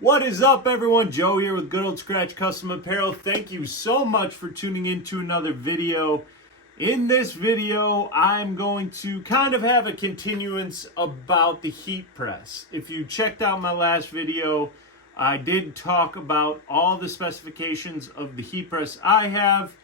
What is up, everyone? Joe here with Good Old Scratch Custom Apparel. Thank you so much for tuning in to another video. In this video, I'm going to kind of have a continuance about the heat press. If you checked out my last video, I did talk about all the specifications of the heat press I have,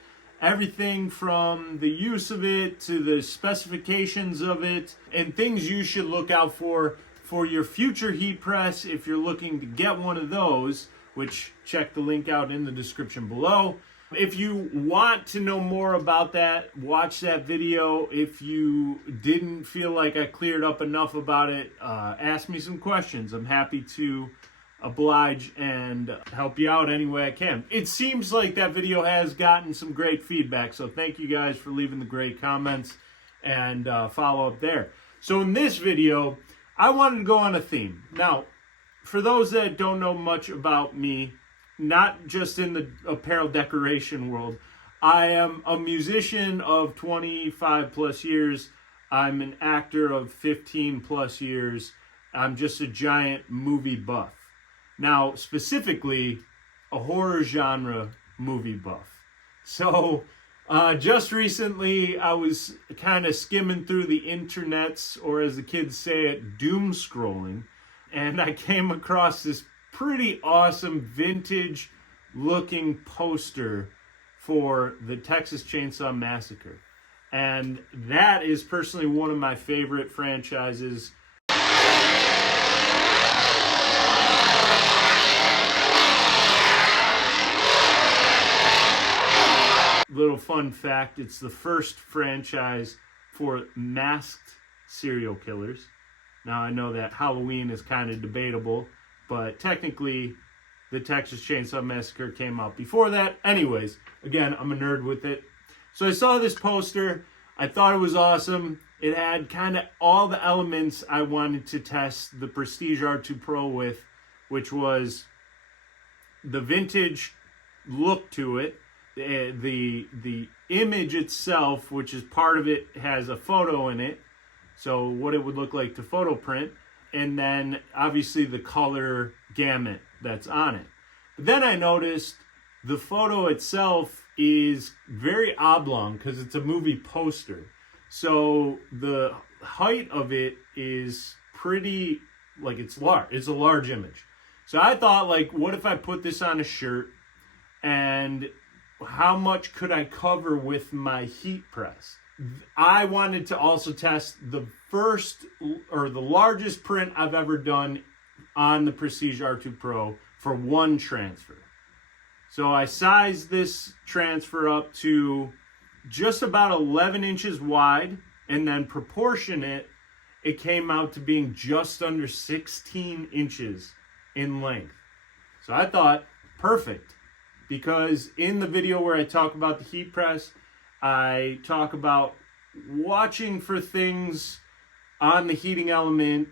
everything from the use of it to the specifications of it, and things you should look out for your future heat press if you're looking to get one of those, which check the link out in the description below. If you want to know more about that, watch that video. If you didn't feel like I cleared up enough about it, ask me some questions. I'm happy to oblige and help you out any way I can. It seems like that video has gotten some great feedback, so thank you guys for leaving the great comments and follow up there. So in this video, I wanted to go on a theme. Now, for those that don't know much about me, not just in the apparel decoration world, I am a musician of 25 plus years. I'm an actor of 15 plus years. I'm just a giant movie buff. Now, specifically, a horror genre movie buff. So, just recently, I was kind of skimming through the internets, or as the kids say it, doom scrolling, and I came across this pretty awesome vintage looking poster for the Texas Chainsaw Massacre. And that is personally one of my favorite franchises. Little fun fact, it's the first franchise for masked serial killers. Now, I know that Halloween is kind of debatable, but technically, the Texas Chainsaw Massacre came out before that. Anyways, again, I'm a nerd with it. So I saw this poster. I thought it was awesome. It had kind of all the elements I wanted to test the Prestige R2 Pro with, which was the vintage look to it. The image itself, which is part of it, has a photo in it, so what it would look like to photo print, and then obviously the color gamut that's on it. But then I noticed the photo itself is very oblong because it's a movie poster, so the height of it is pretty, like, it's large. It's a large image. So I thought, like, what if I put this on a shirt, and how much could I cover with my heat press? I wanted to also test the first or the largest print I've ever done on the Prestige R2 Pro for one transfer. So I sized this transfer up to just about 11 inches wide, and then proportionate, it came out to being just under 16 inches in length. So I thought, perfect. Because in the video where I talk about the heat press, I talk about watching for things on the heating element,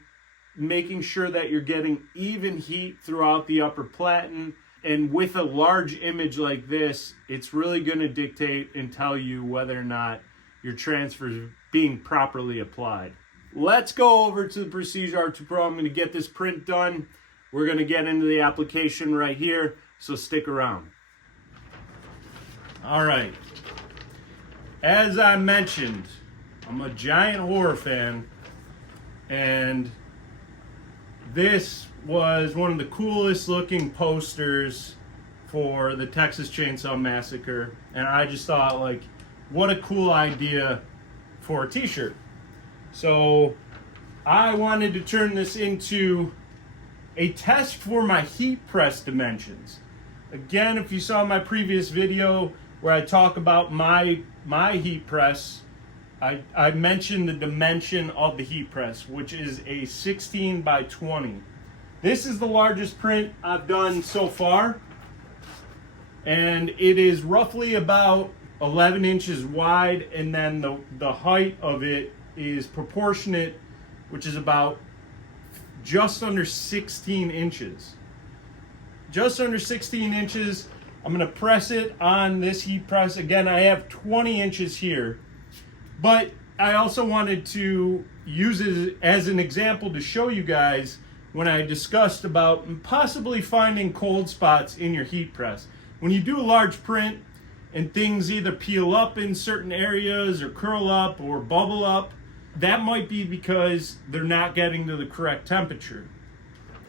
making sure that you're getting even heat throughout the upper platen. And with a large image like this, it's really going to dictate and tell you whether or not your transfer is being properly applied. Let's go over to the Prestige R2 Pro. I'm going to get this print done. We're going to get into the application right here, so stick around. All right, as I mentioned, I'm a giant horror fan, and this was one of the coolest looking posters for the Texas Chainsaw Massacre, and I just thought, like, what a cool idea for a t-shirt. So I wanted to turn this into a test for my heat press dimensions. Again, if you saw my previous video where I talk about my heat press, I mentioned the dimension of the heat press, which is a 16 by 20. This is the largest print I've done so far, and it is roughly about 11 inches wide, and then the height of it is proportionate, which is about just under 16 inches. Just under 16 inches. I'm going to press it on this heat press. Again, I have 20 inches here, but I also wanted to use it as an example to show you guys when I discussed about possibly finding cold spots in your heat press. When you do a large print and things either peel up in certain areas or curl up or bubble up, that might be because they're not getting to the correct temperature.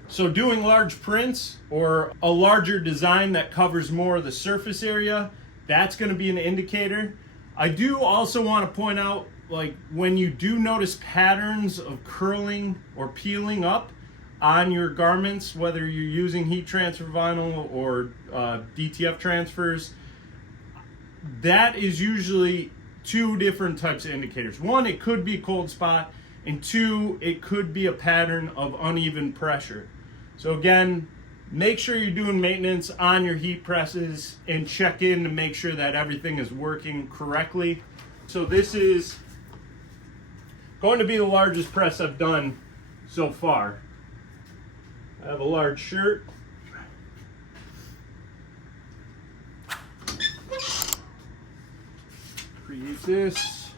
So doing large prints or a larger design that covers more of the surface area, that's going to be an indicator. I do also want to point out, like, when you do notice patterns of curling or peeling up on your garments, whether you're using heat transfer vinyl or DTF transfers, that is usually two different types of indicators. One, it could be a cold spot, and two, it could be a pattern of uneven pressure. So again, make sure you're doing maintenance on your heat presses and check in to make sure that everything is working correctly. So this is going to be the largest press I've done so far. I have a large shirt. Creases.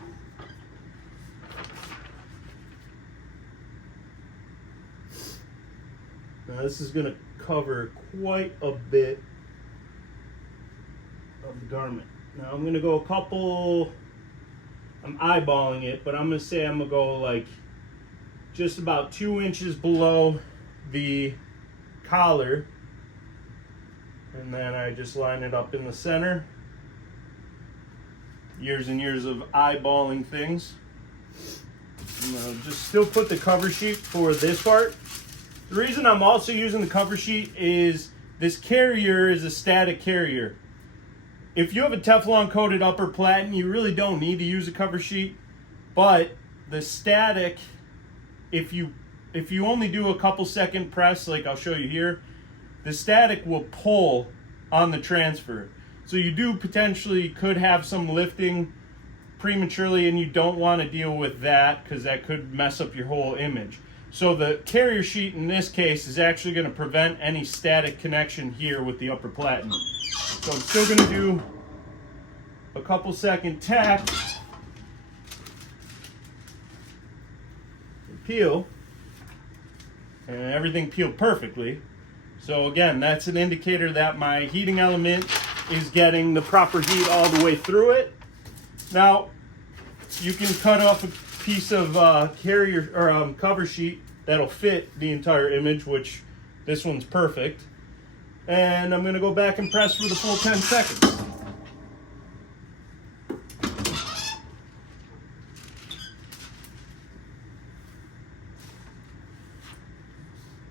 Now this is going to cover quite a bit of the garment. Now I'm going to go a couple, I'm eyeballing it, but I'm going to say I'm going to go like just about 2 inches below the collar, and then I just line it up in the center. Years and years of eyeballing things. I'm going to just still put the cover sheet for this part. The reason I'm also using the cover sheet is this carrier is a static carrier. If you have a Teflon coated upper platen, you really don't need to use a cover sheet, but the static, if you only do a couple second press, like I'll show you here, the static will pull on the transfer. So you do potentially could have some lifting prematurely, and you don't want to deal with that because that could mess up your whole image. So the carrier sheet in this case is actually going to prevent any static connection here with the upper platen. So I'm still going to do a couple second tap, peel, and everything peeled perfectly. So again, that's an indicator that my heating element is getting the proper heat all the way through it. Now, you can cut off a piece of carrier or cover sheet that'll fit the entire image, which this one's perfect. And I'm gonna go back and press for the full 10 seconds.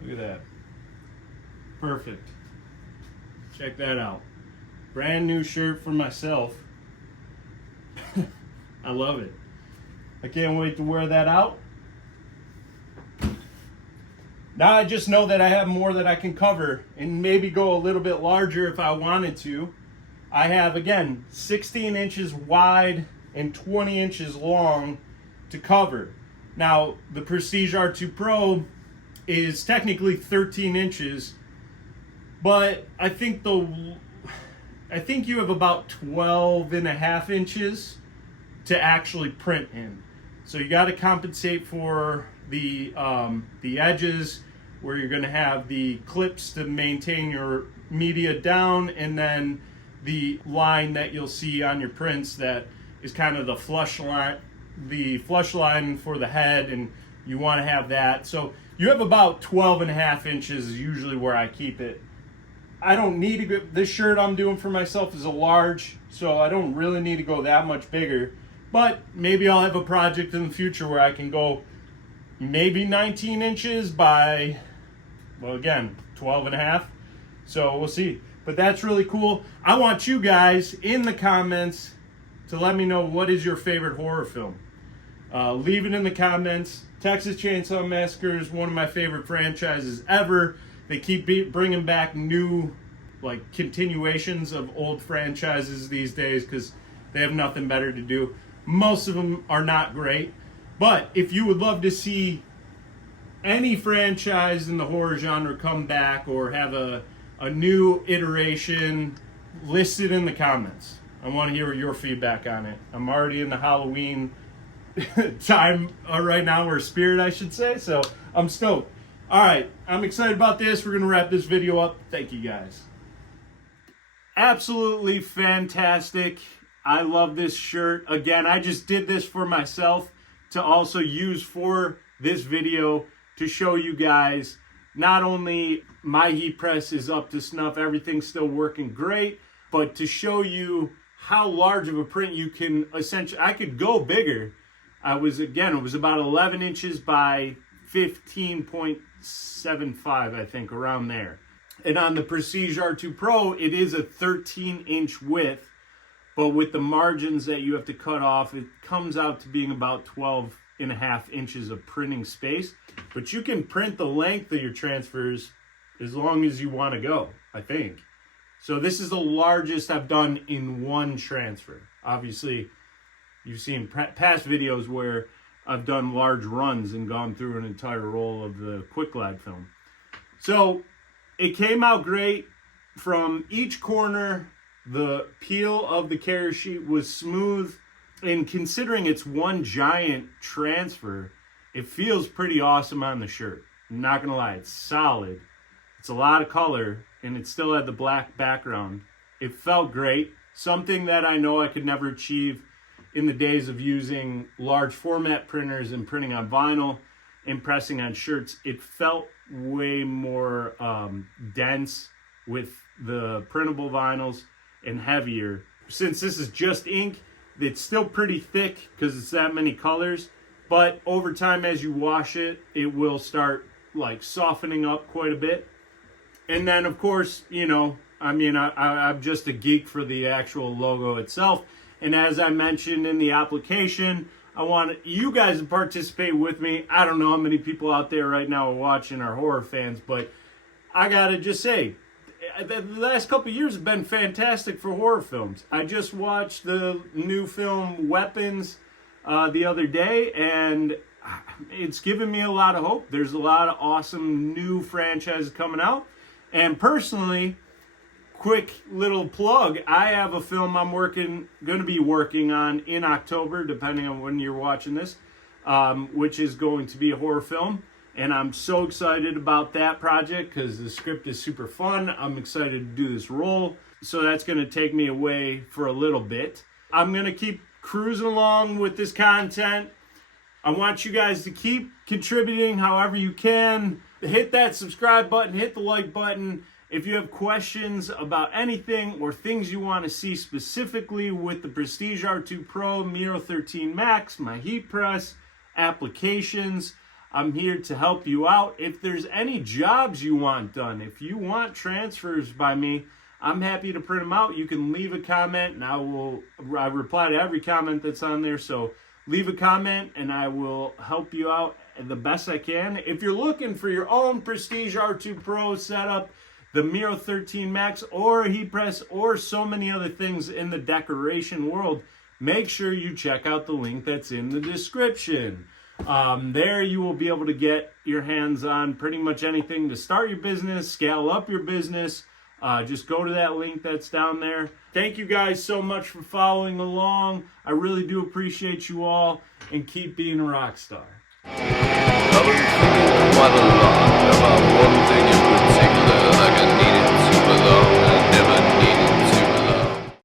Look at that. Perfect. Check that out. Brand new shirt for myself. I love it. I can't wait to wear that out. Now I just know that I have more that I can cover and maybe go a little bit larger if I wanted to. I have, again, 16 inches wide and 20 inches long to cover. Now, the Prestige R2 Pro is technically 13 inches, but I think you have about 12 and a half inches to actually print in. So you got to compensate for the edges where you're going to have the clips to maintain your media down, and then the line that you'll see on your prints that is kind of the flush line for the head, and you want to have that. So you have about 12 and a half inches is usually where I keep it. I don't need to go, this shirt I'm doing for myself is a large, so I don't really need to go that much bigger. But maybe I'll have a project in the future where I can go maybe 19 inches by, well, again, 12 and a half. So we'll see. But that's really cool. I want you guys in the comments to let me know what is your favorite horror film. Leave it in the comments. Texas Chainsaw Massacre is one of my favorite franchises ever. They keep bringing back new, like, continuations of old franchises these days because they have nothing better to do. Most of them are not great. But if you would love to see any franchise in the horror genre come back or have a new iteration, list it in the comments. I want to hear your feedback on it. I'm already in the Halloween time right now, or spirit, I should say, so I'm stoked. All right, I'm excited about this. We're going to wrap this video up. Thank you, guys. Absolutely fantastic. I love this shirt. Again, I just did this for myself to also use for this video to show you guys not only my heat press is up to snuff, everything's still working great, but to show you how large of a print you can essentially, I could go bigger. It was about 11 inches by 15.75, I think, around there. And on the Prestige R2 Pro, it is a 13-inch width, but with the margins that you have to cut off, it comes out to being about 12.5 inches of printing space. But you can print the length of your transfers as long as you want to go, I think. So this is the largest I've done in one transfer. Obviously, you've seen past videos where I've done large runs and gone through an entire roll of the quick glide film. So it came out great. From each corner, the peel of the carrier sheet was smooth. And considering it's one giant transfer, it feels pretty awesome on the shirt. I'm not going to lie, it's solid. It's a lot of color, and it still had the black background. It felt great. Something that I know I could never achieve in the days of using large format printers and printing on vinyl and pressing on shirts. It felt way more dense with the printable vinyls and heavier. Since this is just ink, it's still pretty thick because it's that many colors, but over time as you wash it, it will start like softening up quite a bit. And then of course, you know, I'm just a geek for the actual logo itself. And as I mentioned in the application, I want you guys to participate with me. I don't know how many people out there right now are watching are horror fans, but I gotta just say, the last couple of years have been fantastic for horror films. I just watched the new film Weapons the other day, and it's given me a lot of hope. There's a lot of awesome new franchises coming out. And personally, quick little plug, I have a film I'm going to be working on in October, depending on when you're watching this, which is going to be a horror film. And I'm so excited about that project because the script is super fun. I'm excited to do this role. So that's going to take me away for a little bit. I'm going to keep cruising along with this content. I want you guys to keep contributing however you can. Hit that subscribe button, hit the like button. If you have questions about anything or things you want to see specifically with the Prestige R2 Pro, Miro 13 Max, my heat press, applications, I'm here to help you out. If there's any jobs you want done, if you want transfers by me, I'm happy to print them out. You can leave a comment and I reply to every comment that's on there. So leave a comment and I will help you out the best I can. If you're looking for your own Prestige R2 Pro setup, the Miro 13 Max or a heat press or so many other things in the decoration world, make sure you check out the link that's in the description. There you will be able to get your hands on pretty much anything to start your business, scale up your business. Just go to that link that's down there. Thank you guys so much for following along. I really do appreciate you all, and keep being a rock star. I've been thinking quite a lot about one thing in particular, like I needed to belong. I never